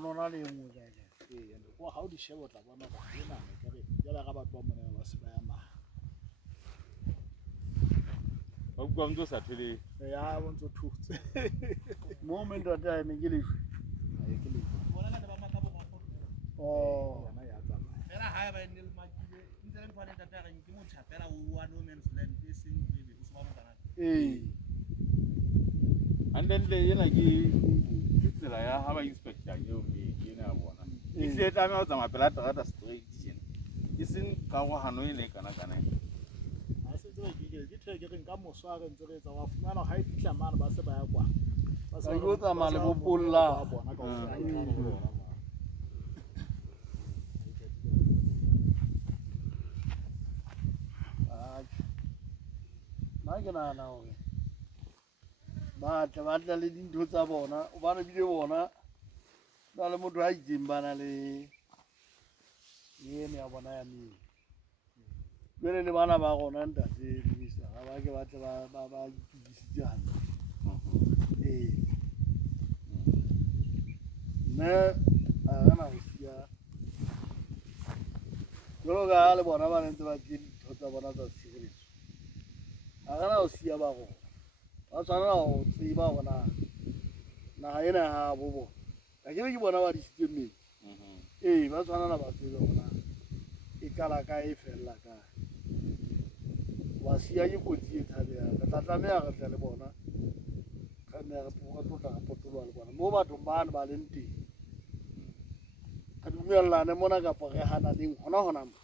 na le nngwe ka ene ene go ga o di sheba tla bona go ena ke re ya ga batho ba mona ba se ba ya ma o go ntse sa thele ya bontso thutse moment wa ta ene ke le bona ka ba maka bo oh yana ya tsamaya fela ha ba ene le makile ntse re fane tata ga nke mo tshapela o wa no man's land e seng bebe o se ba mo kana and then le yena ke tsela ya ha ba inspector yo me yena bona e se tla me o tsamaya pela terata straight yena e seng ka go hano ile kana a se tswe ke theke re nka mosware ntse re tsa wa fumana ha e fihla mana ba se ba ya kwa ba se go tsamaya le go polla bona ka o fela ma ke nana hore batla le dintho tsa bona o ba re bile bona ba le motho a itseng bana le yene ya bona ya mme bele le bana ba gona ntate Lisa ga ba ke batle ba ikisitse hantle nne a gana go sia jalo ka le bona ba ntse ba ke dintho tsa bona tsa tshireletso a gana go sia ba gona ba tshwanela go tseba bona naga ena ga bo bona ka ke bona ba disitse metsi ba tshwanela ba tsebe bona e kala ka e fella ka wa sia ke kotsi e tshabega re tla tlameya re tle le bona ka nne re tlotla ga potolwa le bona mo bathong bane ba leng teng ka dumelane mona kapa re gananeng gona mo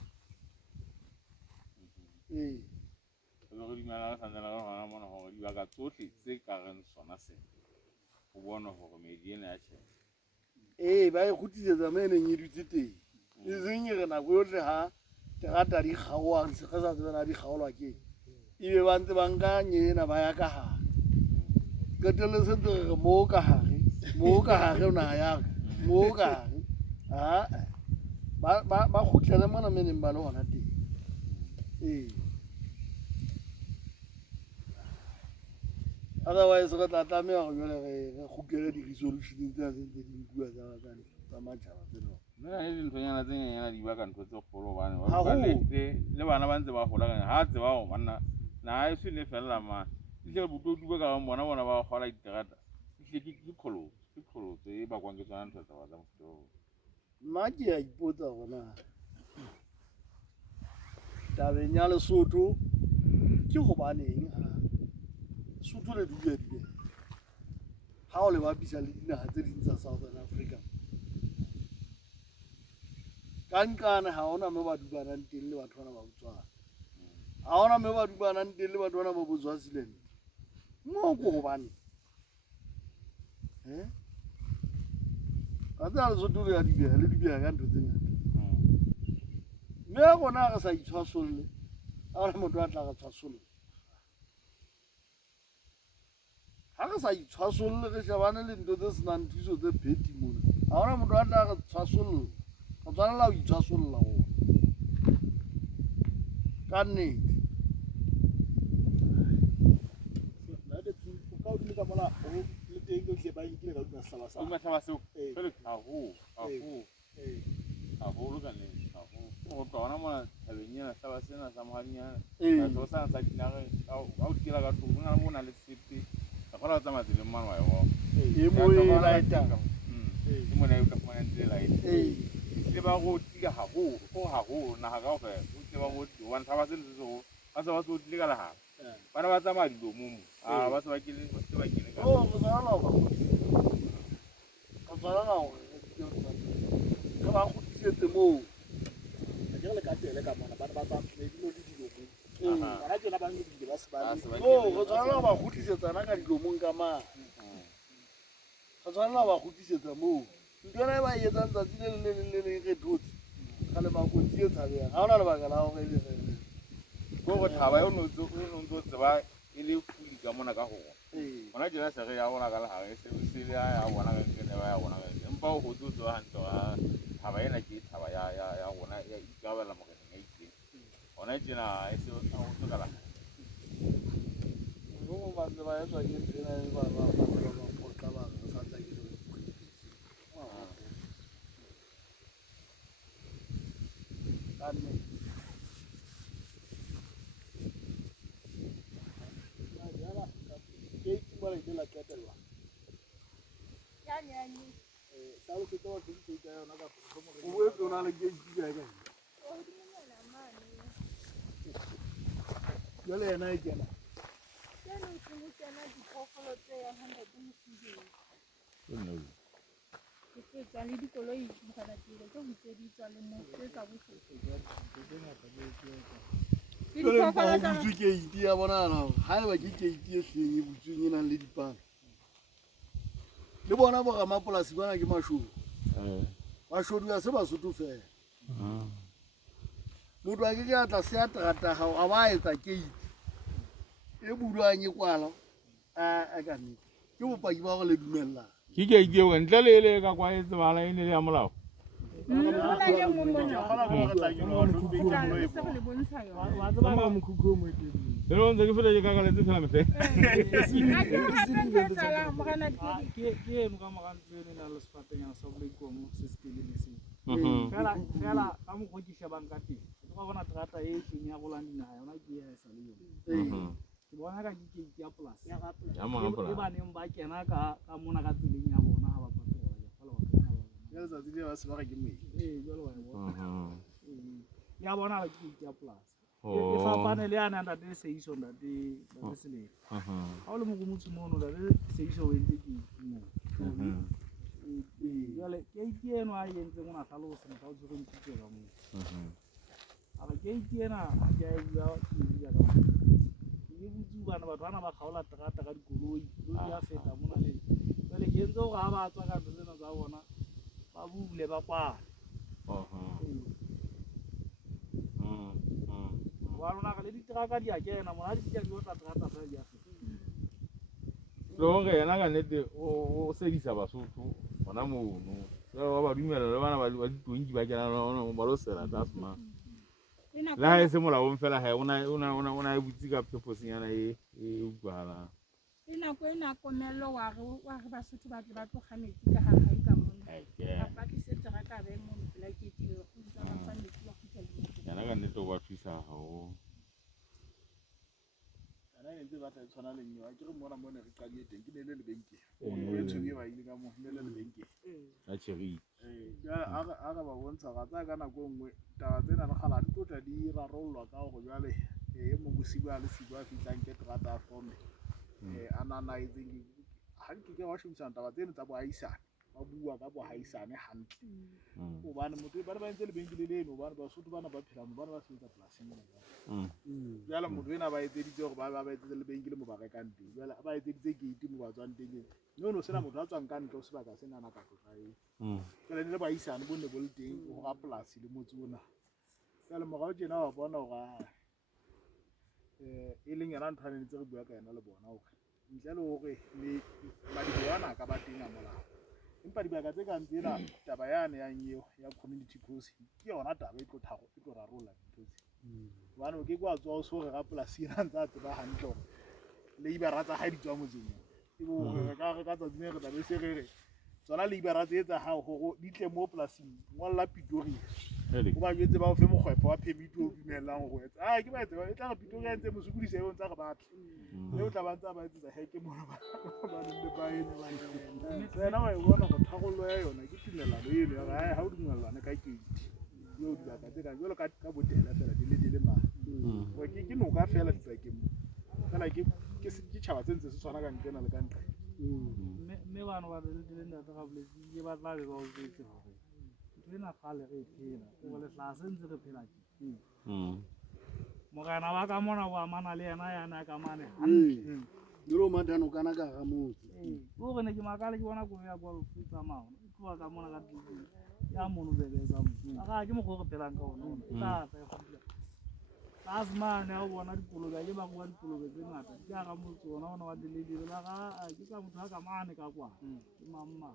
go dimela sa nna ga gona mona go di baka tsotlhe tse ka reng sona se go bona gore medi ena ya tšhe ba e khutisetsa me neng e dutse teng e seng re nako yotlhe ga terata di kgaoang se sa tsena di kgaolwa ke ebe ba ntse ba nka nyena ba ya ka gare qetelle se ntse re mo ka gare o naga ya mo ka gare ba khutlele mona meneng ba le gona teng otherwise re tla tlameya go jale re gokele di-resolution tse tse di bua tsa matšhaba tseno nna e dinthonyana tse nyenyana di baka ntho tse kgolo bane le bana ba ntse ba gola ka ha tseba go banna na e se le fela ma ile botoduba ka bona ba gola diterata ile ke kgolotso e ba kwang ke tsona ntho tsa ba tsa mofuta nna ke ya ipotsa gona tabeng ya Lesotho ke gobaneng Lesotho le dule ha o le bapisa le dinaga tse ding tsa Southern Africa ka nkane ha ona mo ba dubanang teng le batho bana ba Botswana ha ona mo ba dubanang teng le batho bana ba Botswaziland mo go gobane ka tsela Lesotho le ya dibega ka ntho tse ngata mme gona re sa itshwasolle a ona motho a tla re tshwasolla ha re sa itshwasolle re shebane le ntho tse senang thuso tse pheti mona ga ona motho a tla re tshwasolla go tshwanela go itshwasolla go ka nnete go tona mona tabeng ena hlaba sena sa mohanyana batho sa sa dinare a o tira ka thoko ngana mona le sete ka gola tsa matsele mane wa yo e mo e laita e mona e ka mona ntse laita le ba go tira go na ga go o tseba mo wa ntaba se se go ba se ba se o tile ka la ha bana ba tsamaya dilo mo ba se ba kile ka go tsala ba ka ba go tsetse mo le ka tele ka mona bana ba tsa dilo le dilo bana tsena ba nne di ba se ba go tsala ba go tlisetsana ka dilo mong ka ma go tsala ba go tlisetsa mo ntona ba e etsa ntse le re thotse ga le ba go tsietsa be ga ona le ba ka la go ile go thaba yo no tseba e le fuli ka mona ka go bona jena se re ya bona ka la ha se le ya bona ka ke ya bona empa go tsotso ha ntwa thaba ena ke thaba ya bona ya ikabela mo ka itse ona jena e se o tsoka la go ba se ba ya tswa ke tsena ba potla ba sa tla ke la Ketelo. Sa o tsetsa wa tse ka yona ka go mo o e ona le ke ka ka. Jole ena e kena. Kena o tsena diphoofolo tse ya 150. Ke tsa le dikoloi mogala tiro ke go tse di tswa le mo tse tsa botlhokwa. Jole ba go butse gate ya bona na. Ha ba ke gate e hleng e butsweng e nang le dipana. Le bona bo ga mapolasi bana ke mashodu. Mashodu ya se ba Sotho fela. Motho a ke ke atla se a terata hao a ba etsa gate. E bulwang e kwala. A ka nne. Ke bopaki ba go le dumella. Ke gate eo ntle le ka kwa e tsebala e ne le ya molao. Ya bona ke ya polasi e fapane le yana nda de seiso nda de Selemo ha o le mo go motho mono da le seiso we ntse ke mo jale ke itieno a yentse mona tlhalosa mo tsa go ntse ka mo aba ke itiena ke ya ya ka mo ke butsu bana batho bana ba kgaola terata ka dikoloi ya feta mona le jale ke ntse go ga ba tswa ka tsena tsa bona ba bule ba kwa wa rona ka le diteraka di a kena mona di tla di otla terata fa di a feta lo re yana ka nete o sedisa Basotho bona mono ba ba dumela le bana ba ditonki ba kena no ba lo sela tasma la se mola o mfela ha ona e butsi ka pheposing yana e utlwala ina komelo wa re Basotho ba tle ba tloga metsi ka ha ga ka mona ba ke se teraka be mo pela ke tiro go ntse ba fa metsi ba khutla le yana ka nete o ba thusa ha o ana ntse ba tla tshwana le nyo a ke re mona mona re qadile teng ke ne le lebenke o tshwenge ba ile ka mo ne le lebenke a cherry ja a ba bontsha ga tsa ka nako nngwe taba tsena le gala di tlotla di rarollwa ka go jwale e mo bosiba le sigwa fitlang ke terata fome anana itseng ha ke wa shumisana taba tsena tsa boaisane ba bua ka bohaisane hantle o bana motho ba ntse le benkile leno ba Basotho bana ba phela mo bana ba sebetsa polasing mona jala motho ena ba etseditse gore ba etse le benkile mo ba rekang teng jala ba etseditse gate mo ba tswang teng no sena motho a tswang ka ntle o sebaka sena na ka tlotla jala le baisane bo ne bo le teng go ga polasi le motse ona jala mogao tjena wa bona gore e leng yana ntwana ntse re bua ka yana le bona hore ntle le hore le madibana ka ba teng a molao empa dibaka tse kang tsena taba yane ya nyeo ya community policing ke yona taba e tlo rarolla dintho tse bana o ke kwa tswa o so re ga polasi ena ntse a tseba hantle hore le ibara tsa ha di tswa motseng e bo re ka tsa dine re tla be se re tsona le ibara tse etsa ha go di tle mo polasing ngolla Pitori go ba jetse ba o fe mogwepo wa permit o dumellang go etsa ke ba etsa e tla Pitori a ntse mosukudise e ntse re batla le o tla ba ntse ba etsa heke mo ba le ba ene ba tsena wa bona go thagollo ya yona ke tumelano eno ya ga ha o dumellana ka gate yo di baka tse ka jalo ka botela fela di le ma go ke no ka fela dipakeng mo kana ke tšhaba tse ntse se tshwana ka ntle na le ka ntle mme bana ba le nna tsa Raboletsi ke ba tla be ba o tsetse gore ke na gale re phela go le tlase ntse re phela ke mogana wa ka mona wa amana le yana ka mane dilo madano kana ka ga motse o re ne ke makala ke bona go ya go fitsa mao go ka mona ka tiki ya mono bebeza mo ga ke mo go phelang ka ona ta ta go asma ne o bona dikolo ga ke ba go dikolo tse ngata ke ga motse ona wa dilele ba ga ke ka motho ka mane ka kwa ke mamma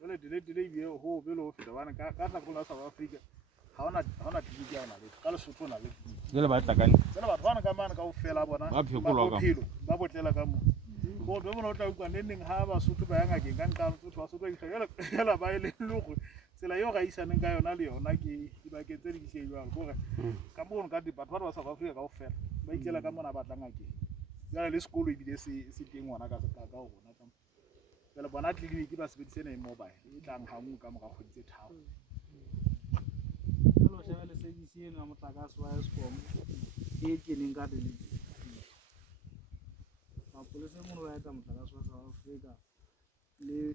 le dile ye ho belo ho feta bana ka tla go la South Africa ha ona tiki ya na le ka Lesotho na le le ba tla kane tsena batho bana ka mane ka o fela bona ba phekolo ka ba botlela ka mo go be bona o tla utlwa neng ha Basotho ba yang ke ka nka batho Basotho ba ikgela ba ile logo tsela yo ga isaneng ka yona le yona ke dibakeng tse di tleng jwalo gore ka mo ka di batho ba South Africa ka o fela ba ikela ka mona ba tlang ke jale le sekolo ebile se teng ngwana ka rona ka jale bona tleliniki ba sebedise ena e mobile e tlang hangwe ka mora kgwedi tse tharo jalo sheba le service eno ya motlakase wa Eskom e keneng ka dele mapolesa mono ba etsa motlakase wa South Africa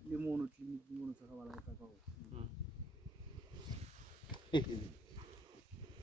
le mono tleliniki mono tsa ka ba la etsa ka ho